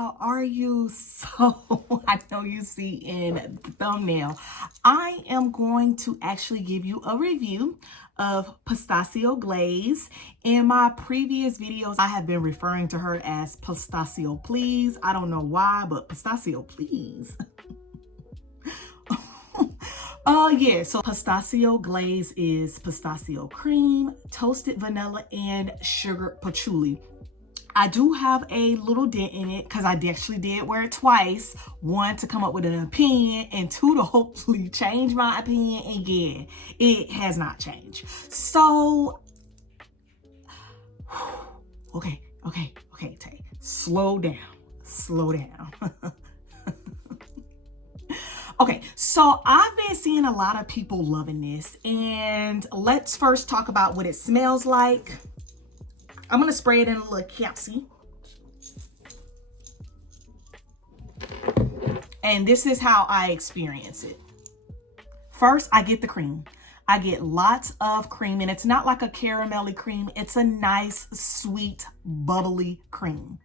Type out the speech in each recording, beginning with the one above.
how are you? So I know you see in the thumbnail, I am going to actually give you a review of Pistachio Glaze. In my previous videos, I have been referring to her as Pistachio Please. I don't know why, but Pistachio Please. Yeah, so Pistachio Glaze is pistachio cream, toasted vanilla, and sugar patchouli. I do have a little dent in it because I actually did wear it twice. One, to come up with an opinion, and two, to hopefully change my opinion. And yeah, it has not changed. So, okay, Tay, slow down. Okay, so I've been seeing a lot of people loving this, and let's first talk about what it smells like. I'm gonna spray it in a little capsule. And this is how I experience it. First, I get the cream. I get lots of cream, and it's not like a caramelly cream. It's a nice, sweet, bubbly cream.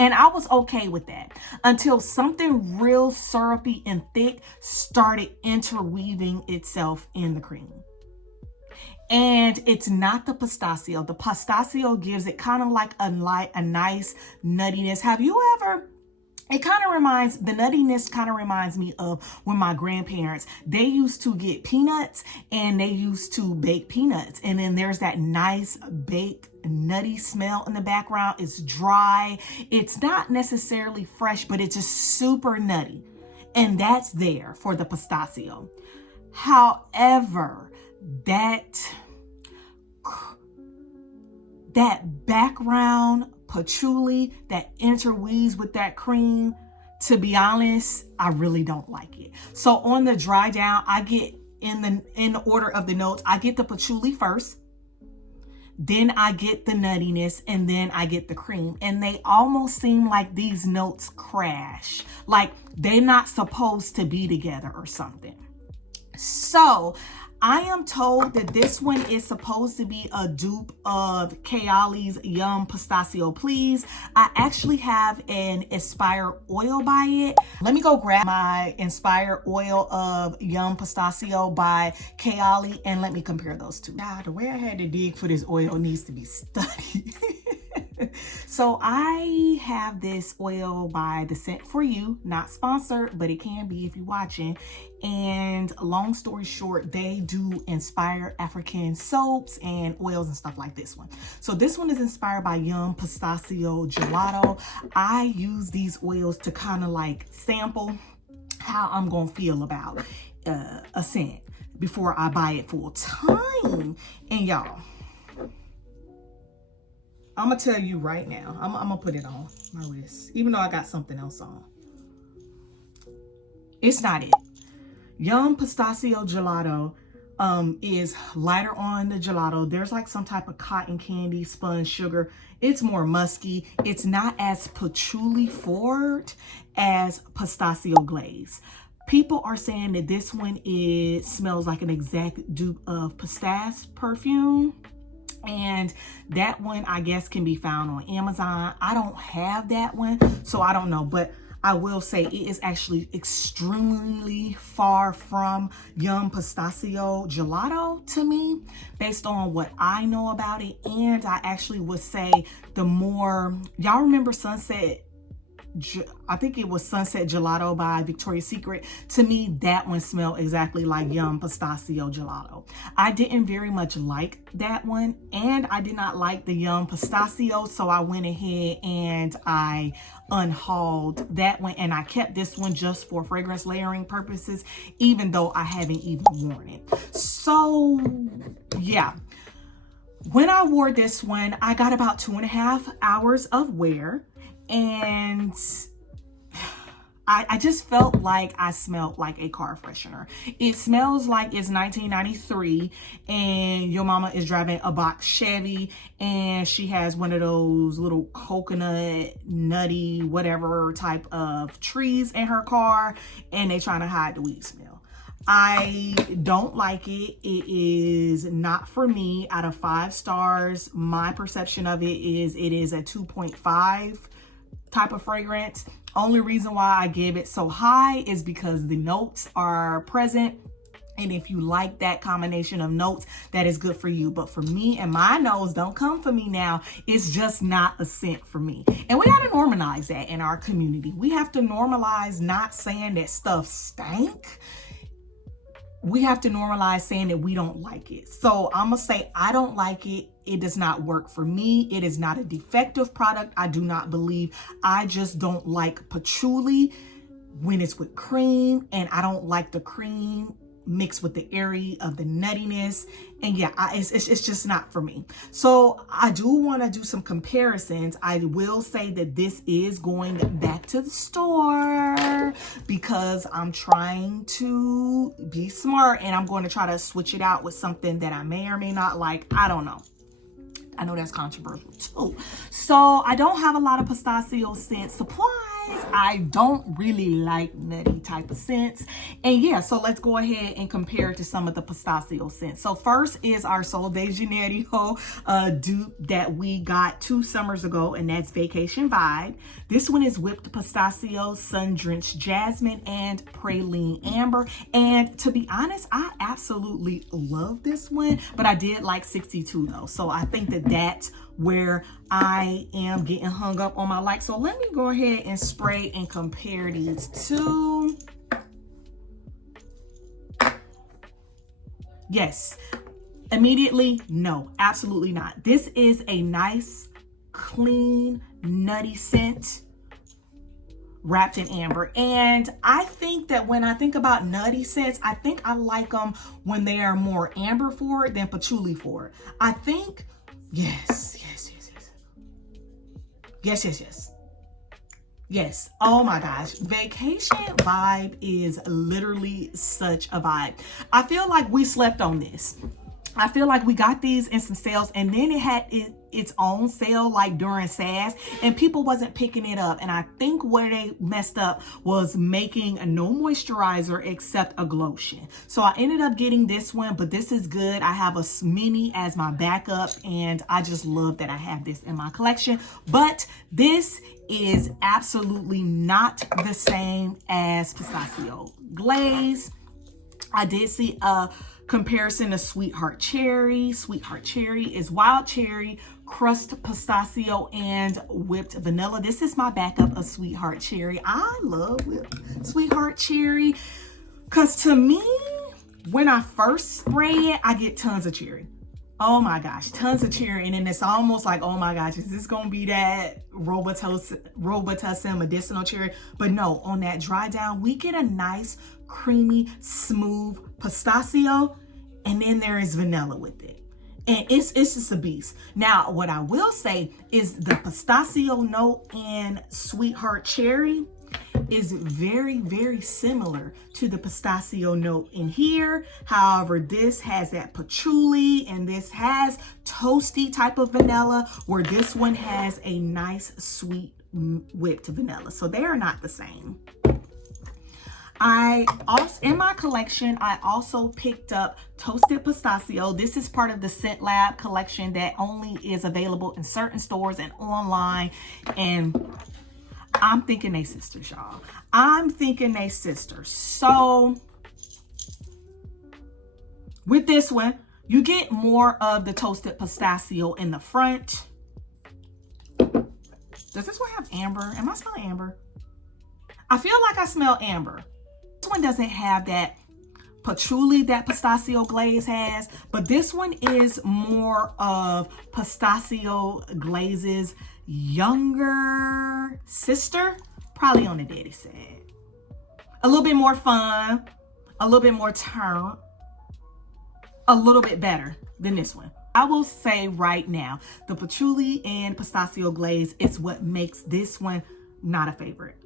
And I was okay with that until something real syrupy and thick started interweaving itself in the cream. And it's not the pistachio. The pistachio gives it kind of like a nice nuttiness. Have you ever... the nuttiness kind of reminds me of when my grandparents, they used to get peanuts and they used to bake peanuts. And then there's that nice baked nutty smell in the background. It's dry. It's not necessarily fresh, but it's just super nutty. And that's there for the pistachio. However, that background patchouli that interweaves with that cream, to be honest, I really don't like it. So on the dry down, I get in the order of the notes, I get the patchouli first, then I get the nuttiness, and then I get the cream. And they almost seem like these notes crash, like they're not supposed to be together or something. So I am told that this one is supposed to be a dupe of Kayali's Yum Pistachio Please. I actually have an Inspire oil by it. Let me go grab my Inspire oil of Yum Pistachio by Kayali and let me compare those two. Now, the way I had to dig for this oil needs to be studied. So I have this oil by The Scent For You, not sponsored, but it can be if you're watching. And long story short, they do inspire African soaps and oils and stuff like this one. So this one is inspired by Yum Pistachio Gelato. I use these oils to kind of like sample how I'm gonna feel about a scent before I buy it full time. And y'all, I'm gonna tell you right now, I'm gonna put it on my wrist, even though I got something else on. It's not it. Yum Pistachio Gelato is lighter on the gelato. There's like some type of cotton candy, spun sugar. It's more musky. It's not as patchouli forward as Pistachio Glaze. People are saying that this one smells like an exact dupe of Pistache Perfume. And that one, I guess, can be found on Amazon. I don't have that one, so I don't know. But I will say it is actually extremely far from Yum Pistachio Gelato to me, based on what I know about it. And I actually would say the more... y'all remember Sunset... I think it was Sunset Gelato by Victoria's Secret. To me, that one smelled exactly like Yum Pistachio Gelato. I didn't very much like that one, and I did not like the Yum Pistachio, so I went ahead and I unhauled that one, and I kept this one just for fragrance layering purposes, even though I haven't even worn it. So yeah, when I wore this one, I got about 2.5 hours of wear. And I just felt like I smelled like a car freshener. It smells like it's 1993 and your mama is driving a box Chevy and she has one of those little coconut, nutty, whatever type of trees in her car and they trying to hide the weed smell. I don't like it. It is not for me. Out of 5 stars, my perception of it is a 2.5 type of fragrance. Only reason why I give it so high is because the notes are present. And if you like that combination of notes, that is good for you. But for me and my nose, don't come for me now. It's just not a scent for me. And we got to normalize that in our community. We have to normalize not saying that stuff stank. We have to normalize saying that we don't like it. So I'm going to say I don't like it. It does not work for me. It is not a defective product. I do not believe. I just don't like patchouli when it's with cream. And I don't like the cream mixed with the airy of the nuttiness. And yeah, it's just not for me. So I do want to do some comparisons. I will say that this is going back to the store because I'm trying to be smart and I'm going to try to switch it out with something that I may or may not like. I don't know. I know that's controversial too. So I don't have a lot of pistachio scent supplies. I don't really like nutty type of scents. And yeah, so let's go ahead and compare it to some of the pistachio scents. So first is our Sol de Janeiro dupe that we got 2 summers ago, and that's Vacation Vibe. This one is whipped pistachio, sun-drenched jasmine, and praline amber. And to be honest, I absolutely love this one, but I did like 62 though. So I think that that's where I am getting hung up on my like. So let me go ahead and spray and compare these two. Yes, immediately, no, absolutely not. This is a nice, clean, nutty scent wrapped in amber. And I think that when I think about nutty scents, I think I like them when they are more amber forward than patchouli forward. I think, yes. Yes. Oh my gosh. Vacation Vibe is literally such a vibe. I feel like we slept on this. I feel like we got these in some sales and then it had its own sale like during SAS and people wasn't picking it up. And I think where they messed up was making a no moisturizer except a glotion. So I ended up getting this one, but this is good. I have a mini as my backup and I just love that I have this in my collection. But this is absolutely not the same as Pistachio Glaze. I did see a comparison to Sweetheart Cherry. Sweetheart Cherry is wild cherry, crushed pistachio, and whipped vanilla. This is my backup of Sweetheart Cherry. I love Sweetheart Cherry because to me, when I first spray it, I get tons of cherry. Oh my gosh, tons of cherry. And then it's almost like, oh my gosh, is this gonna be that Robitussin medicinal cherry? But no, on that dry down, we get a nice, creamy, smooth pistachio, and then there is vanilla with it. And it's just a beast. Now, what I will say is the pistachio note in Sweetheart Cherry is very, very similar to the pistachio note in here. However, this has that patchouli and this has toasty type of vanilla, where this one has a nice sweet whipped vanilla. So they are not the same. In my collection, I also picked up Toasted Pistachio. This is part of the Scent Lab collection that only is available in certain stores and online. And I'm thinking they sisters, y'all. I'm thinking they sisters. So with this one, you get more of the toasted pistachio in the front. Does this one have amber? Am I smelling amber? I feel like I smell amber. This one doesn't have that patchouli that Pistachio Glaze has, but this one is more of Pistachio Glaze's younger sister, probably on the daddy side. A little bit more fun, a little bit more turn, a little bit better than this one. I will say right now, the patchouli and Pistachio Glaze is what makes this one not a favorite.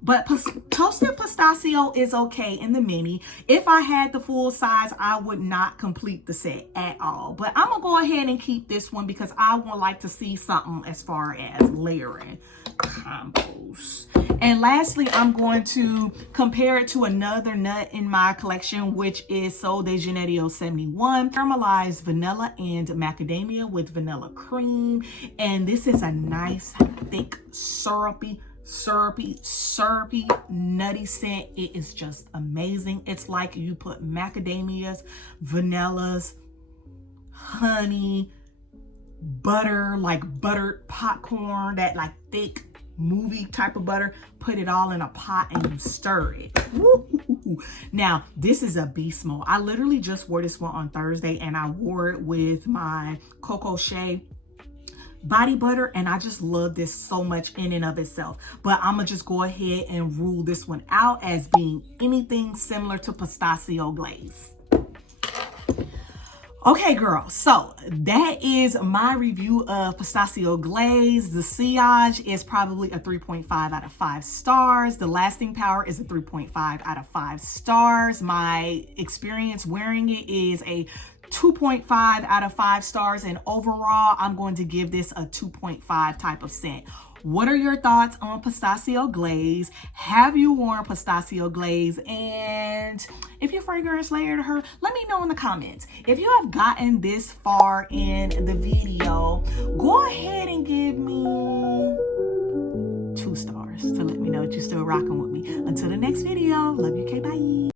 But Toasted Pistachio is okay in the mini. If I had the full size, I would not complete the set at all. But I'm going to go ahead and keep this one because I would like to see something as far as layering combos. And lastly, I'm going to compare it to another nut in my collection, which is Sol de Janeiro 71. Caramelized vanilla and macadamia with vanilla cream. And this is a nice, thick, syrupy, syrupy, nutty scent. It is just amazing. It's like you put macadamias, vanillas, honey, butter, like buttered popcorn, that like thick movie type of butter, put it all in a pot and you stir it. Woo-hoo-hoo. Now, this is a beast mode. I literally just wore this one on Thursday, and I wore it with my Coco Shea body butter, and I just love this so much in and of itself. But I'm gonna just go ahead and rule this one out as being anything similar to Pistachio Glaze. Okay, girl, so that is my review of Pistachio Glaze. The sillage is probably a 3.5 out of 5 stars. The lasting power is a 3.5 out of 5 stars. My experience wearing it is a 2.5 out of 5 stars, and overall, I'm going to give this a 2.5 type of scent. What are your thoughts on Pistachio Glaze? Have you worn Pistachio Glaze? And if your fragrance layered her, let me know in the comments. If you have gotten this far in the video, go ahead and give me 2 stars to let me know that you're still rocking with me. Until the next video, love you, K, bye.